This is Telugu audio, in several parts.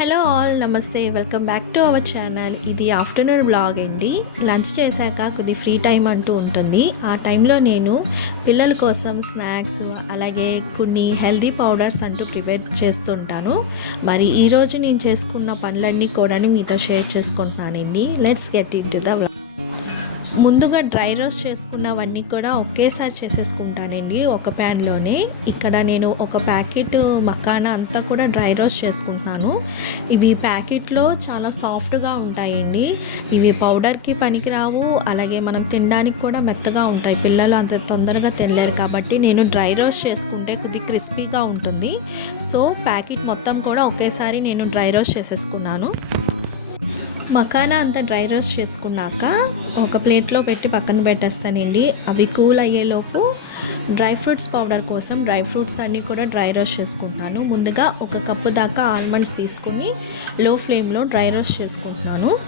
హలో ఆల్ నమస్తే. Welcome back to our channel. ఇది ఆఫ్టర్నూన్ బ్లాగ్ అండి. లంచ్ చేశాక కొద్ది ఫ్రీ టైం అంటూ ఉంటుంది. ఆ టైంలో నేను పిల్లల కోసం స్నాక్స్ అలాగే కొన్ని హెల్దీ పౌడర్స్ అంటూ ప్రిపేర్ చేస్తుంటాను. మరి ఈరోజు నేను చేసుకున్న పనులన్నీ కూడా మీతో షేర్ చేసుకుంటున్నానండి. Let's get into the ముందుగా డ్రై రోస్ట్ చేసుకున్నవన్నీ కూడా ఒకేసారి చేసేసుకుంటానండి ఒక ప్యాన్లోనే. ఇక్కడ నేను ఒక ప్యాకెట్ మకానా అంతా కూడా డ్రై రోస్ట్ చేసుకుంటున్నాను. ఇవి ప్యాకెట్లో చాలా సాఫ్ట్గా ఉంటాయండి. ఇవి పౌడర్కి పనికిరావు అలాగే మనం తినడానికి కూడా మెత్తగా ఉంటాయి. పిల్లలు అంత తొందరగా తినలేరు కాబట్టి నేను డ్రై రోస్ట్ చేసుకుంటే కొద్ది క్రిస్పీగా ఉంటుంది. సో ప్యాకెట్ మొత్తం కూడా ఒకేసారి నేను డ్రై రోస్ట్ చేసేసుకున్నాను. మకానా అంతా డ్రై రోస్ట్ చేసుకున్నాక ఒక ప్లేట్లో పెట్టి పక్కన పెట్టేస్తానండి. అవి కూల్ అయ్యేలోపు డ్రై ఫ్రూట్స్ పౌడర్ కోసం డ్రై ఫ్రూట్స్ అన్నీ కూడా డ్రై రోస్ట్ చేసుకుంటున్నాను. ముందుగా ఒక కప్పు దాకా ఆల్మండ్స్ తీసుకుని లో ఫ్లేమ్లో డ్రై రోస్ట్ చేసుకుంటున్నాను.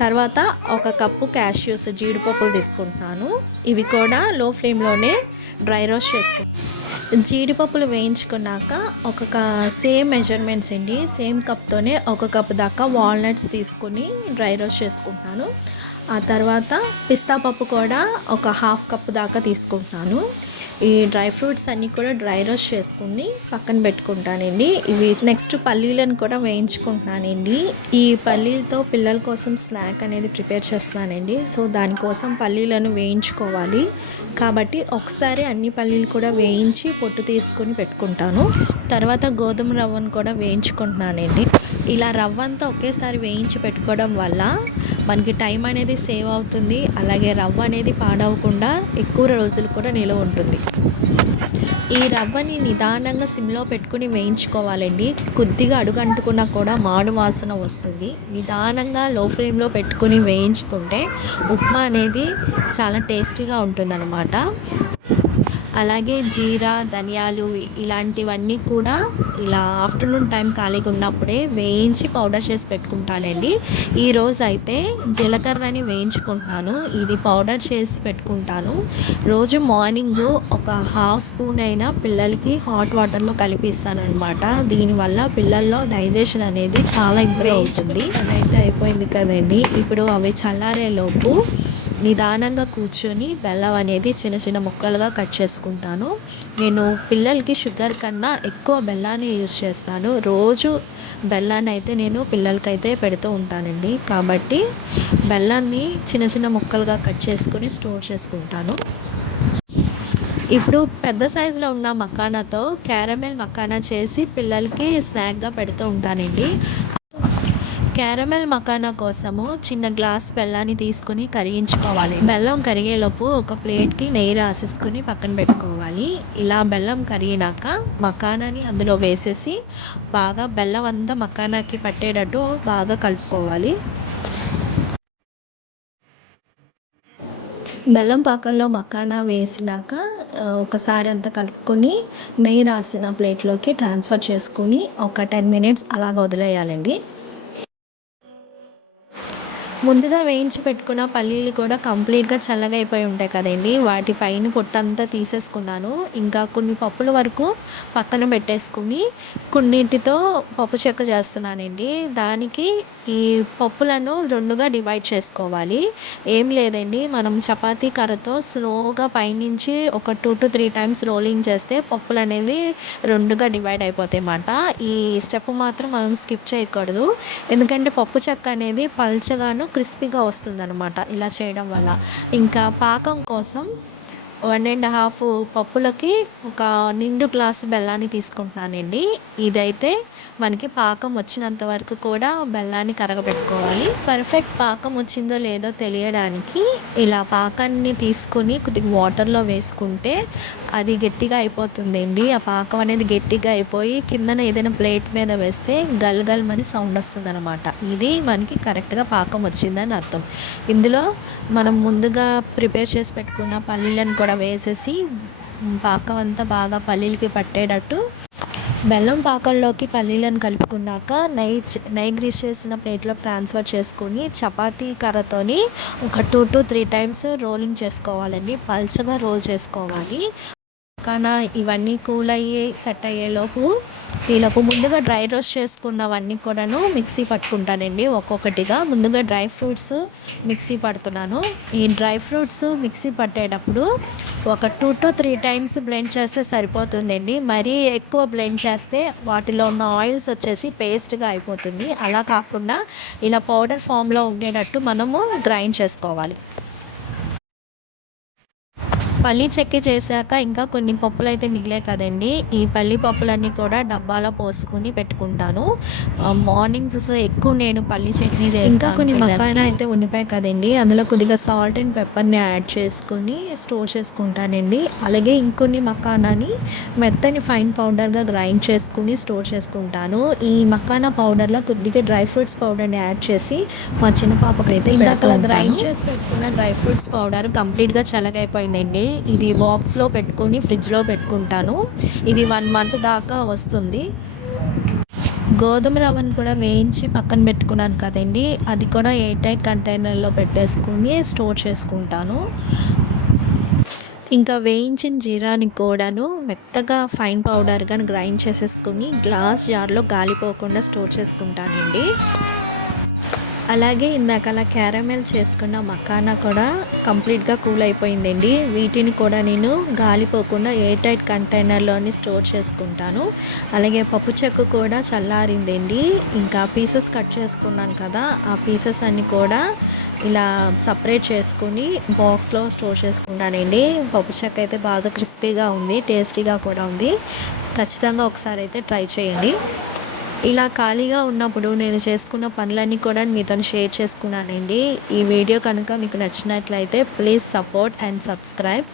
తర్వాత ఒక కప్పు క్యాష్యూస్ జీడిపప్పులు తీసుకుంటున్నాను. ఇవి కూడా లో ఫ్లేమ్లోనే డ్రై రోస్ట్ చేసుకుంటాను జీడిపప్పులు వేయించుకున్నాక ఒక సేమ్ మెజర్మెంట్స్ అండి. సేమ్ కప్తోనే ఒక కప్ దాకా వాల్నట్స్ తీసుకుని డ్రై రోస్ట్ చేసుకుంటున్నాను. ఆ తర్వాత పిస్తా పప్పు కూడా ఒక హాఫ్ కప్ దాకా తీసుకుంటున్నాను. ఈ డ్రై ఫ్రూట్స్ అన్నీ కూడా డ్రై రోస్ట్ చేసుకుని పక్కన పెట్టుకుంటానండి. ఇవి నెక్స్ట్ పల్లీలను కూడా వేయించుకుంటున్నానండి. ఈ పల్లీలతో పిల్లల కోసం స్నాక్ అనేది ప్రిపేర్ చేస్తానండి సో దానికోసం పల్లీలను వేయించుకోవాలి. కాబట్టి ఒకసారి అన్ని పల్లీలు కూడా వేయించి పొట్టు తీసుకొని పెట్టుకుంటాను. తర్వాత గోధుమ రవ్వను కూడా వేయించుకుంటున్నానండి. ఇలా రవ్వ అంతా ఒకేసారి వేయించి పెట్టుకోవడం వల్ల మనకి టైం అనేది సేవ్ అవుతుంది. అలాగే రవ్వ అనేది పాడవకుండా ఎక్కువ రోజులు కూడా నిలువ ఉంటుంది. ఈ రవ్వని నిదానంగా సిమ్లో పెట్టుకుని వేయించుకోవాలండి. కొద్దిగా అడుగంటుకున్నా కూడా మాడు వాసన వస్తుంది. నిదానంగా లో ఫ్లేమ్లో పెట్టుకుని వేయించుకుంటే ఉప్మా అనేది చాలా టేస్టీగా ఉంటుందన్నమాట. అలాగే జీరా ధనియాలు ఇలాంటివన్నీ కూడా ఇలా ఆఫ్టర్నూన్ టైం ఖాళీగా ఉన్నప్పుడే వేయించి పౌడర్ చేసి పెట్టుకుంటానండి. ఈరోజు అయితే జీలకర్రని వేయించుకుంటున్నాను. ఇది పౌడర్ చేసి పెట్టుకుంటాను. రోజు మార్నింగ్ ఒక హాఫ్ స్పూన్ అయినా పిల్లలకి హాట్ వాటర్లో కలిపిస్తాను అనమాట దీనివల్ల పిల్లల్లో డైజెషన్ అనేది చాలా ఇంప్రూవ్ అవుతుంది. అయితే అయిపోయింది కదండి. ఇప్పుడు అవి చల్లారేలోపు నిదానంగా కూర్చొని బెల్లం అనేది చిన్న చిన్న ముక్కలుగా కట్ చేసుకుంటాను. నేను పిల్లలకి షుగర్ కన్నా ఎక్కువ బెల్లాన్ని యూస్ చేస్తాను. రోజు బెల్లాన్ని అయితే నేను పిల్లలకైతే పెడుతూ ఉంటానండి. కాబట్టి బెల్లాన్ని చిన్న చిన్న ముక్కలుగా కట్ చేసుకొని స్టోర్ చేసుకుంటాను. ఇప్పుడు పెద్ద సైజులో ఉన్న మకానాతో క్యారమెల్ మకానా చేసి పిల్లలకి స్నాక్గా పెడుతూ ఉంటానండి. క్యారమెల్ మకానా కోసము చిన్న గ్లాస్ బెల్లాన్ని తీసుకుని కరిగించుకోవాలి. బెల్లం కరిగేలోపు ఒక ప్లేట్కి నెయ్యి రాసేసుకుని పక్కన పెట్టుకోవాలి. ఇలా బెల్లం కరిగినాక మకానాని అందులో వేసేసి బాగా బెల్లం అంతా మకానాకి పట్టేటట్టు బాగా కలుపుకోవాలి. బెల్లం పాకంలో మకానా వేసినాక ఒకసారి అంతా కలుపుకొని నెయ్యి రాసిన ప్లేట్లోకి ట్రాన్స్ఫర్ చేసుకుని ఒక టెన్ మినిట్స్ అలాగ వదిలేయాలండి. ముందుగా వేయించి పెట్టుకున్న పల్లీలు కూడా కంప్లీట్గా చల్లగా అయిపోయి ఉంటాయి కదండి. వాటి పైన పొట్టంతా తీసేసుకున్నాను. ఇంకా కొన్ని పప్పుల వరకు పక్కన పెట్టేసుకుని కొన్నిటితో పప్పు చెక్క చేస్తున్నానండి. దానికి ఈ పప్పులను రెండుగా డివైడ్ చేసుకోవాలి. ఏం లేదండి మనం చపాతీ కర్రతో స్లోగా పైనుంచి ఒక two to three times rolling చేస్తే పప్పులు అనేది రెండుగా డివైడ్ అయిపోతాయి అన్నమాట. ఈ స్టెప్ మాత్రం మనం స్కిప్ చేయకూడదు. ఎందుకంటే పప్పు చెక్క అనేది పల్చగాను క్రిస్పీగా వస్తుందన్నమాట ఇలా చేయడం వల్ల. ఇంకా పాకం కోసం వన్ అండ్ హాఫ్ పప్పులకి ఒక నిండు గ్లాసు బెల్లాన్ని తీసుకుంటున్నానండి. ఇదైతే మనకి పాకం వచ్చినంత వరకు కూడా బెల్లాన్ని కరగబెట్టుకోవాలి. పర్ఫెక్ట్ పాకం వచ్చిందో లేదో తెలియడానికి ఇలా పాకాన్ని తీసుకొని కొద్దిగా వాటర్లో వేసుకుంటే అది గట్టిగా అయిపోతుందండి. ఆ పాకం అనేది గట్టిగా అయిపోయి కిందన ఏదైనా ప్లేట్ మీద వేస్తే గల్ గల్మని సౌండ్ వస్తుంది అనమాట ఇది మనకి కరెక్ట్గా పాకం వచ్చిందని అర్థం. ఇందులో మనం ముందుగా ప్రిపేర్ చేసి పెట్టుకున్న పల్లీలను కూడా వేసేసి పాకం అంతా బాగా పల్లీలకి పట్టేటట్టు బెల్లం పాకంలోకి పల్లీలను కలుపుకున్నాక నెయ్యి నెయ్యి గ్రీస్ చేసిన ప్లేట్లో ట్రాన్స్ఫర్ చేసుకొని చపాతీ కర్రతోని ఒక two to three times rolling చేసుకోవాలండి. పల్చగా రోల్ చేసుకోవాలి. కానీ ఇవన్నీ కూల్ అయ్యి సెట్ అయ్యేలోపు ఈలోపు ముందుగా డ్రై రోస్ట్ చేసుకున్నవన్నీ కూడాను మిక్సీ పట్టుకుంటానండి ఒక్కొక్కటిగా. ముందుగా డ్రై ఫ్రూట్స్ మిక్సీ పడుతున్నాను. ఈ డ్రై ఫ్రూట్స్ మిక్సీ పట్టేటప్పుడు ఒక two to three times blend చేస్తే సరిపోతుందండి. మరీ ఎక్కువ బ్లెండ్ చేస్తే వాటిలో ఉన్న ఆయిల్స్ వచ్చేసి పేస్ట్గా అయిపోతుంది. అలా కాకుండా ఇలా పౌడర్ ఫామ్లో ఉండేటట్టు మనము గ్రైండ్ చేసుకోవాలి. పల్లీ చెక్కి చేశాక ఇంకా కొన్ని పప్పులు అయితే మిగిలే కదండి. ఈ పల్లి పప్పులన్నీ కూడా డబ్బాలో పోసుకొని పెట్టుకుంటాను. మార్నింగ్స్ ఎక్కువ నేను పల్లి చట్నీ చేసి ఇంకా కొన్ని మకానా అయితే ఉండిపోయాయి కదండి. అందులో కొద్దిగా సాల్ట్ అండ్ పెప్పర్ని యాడ్ చేసుకొని స్టోర్ చేసుకుంటానండి. అలాగే ఇంకొన్ని మకానాని మెత్తని ఫైన్ పౌడర్గా గ్రైండ్ చేసుకుని స్టోర్ చేసుకుంటాను. ఈ మకానా పౌడర్లో కొద్దిగా డ్రై ఫ్రూట్స్ పౌడర్ని యాడ్ చేసి మా చిన్న పాపకైతే గ్రైండ్ చేసి పెట్టుకున్న డ్రై ఫ్రూట్స్ పౌడర్ కంప్లీట్గా చల్లగైపోయిందండి. ఇది బాక్స్లో పెట్టుకొని ఫ్రిడ్జ్లో పెట్టుకుంటాను. ఇది వన్ మంత్ దాకా వస్తుంది. గోధుమ రవ్వను కూడా వేయించి పక్కన పెట్టుకున్నాను కదండి. అది కూడా ఎయిర్ టైట్ కంటైనర్లో పెట్టేసుకుని స్టోర్ చేసుకుంటాను. ఇంకా వేయించిన జీరాని కూడాను మెత్తగా ఫైన్ పౌడర్గా గ్రైండ్ చేసేసుకుని గ్లాస్ జార్లో గాలిపోకుండా స్టోర్ చేసుకుంటానండి. అలాగే ఇందాక అలా క్యారమెల్ చేసుకున్న మకానా కూడా కంప్లీట్గా కూల్ అయిపోయిందండి. వీటిని కూడా నేను గాలిపోకుండా ఎయిర్ టైట్ కంటైనర్లోని స్టోర్ చేసుకుంటాను. అలాగే పప్పు చెక్క కూడా చల్లారిందండి. ఇంకా పీసెస్ కట్ చేసుకున్నాను కదా ఆ పీసెస్ అన్నీ కూడా ఇలా సపరేట్ చేసుకుని బాక్స్లో స్టోర్ చేసుకుంటానండి. పప్పు చెక్క అయితే బాగా క్రిస్పీగా ఉంది టేస్టీగా కూడా ఉంది. ఖచ్చితంగా ఒకసారి అయితే ట్రై చేయండి. ఇలా ఖాళీగా ఉన్నప్పుడు నేను చేసుకున్న పనులన్నీ కూడా మీతో షేర్ చేసుకున్నానండి. ఈ వీడియో కనుక మీకు నచ్చినట్లయితే ప్లీజ్ సపోర్ట్ అండ్ సబ్స్క్రైబ్.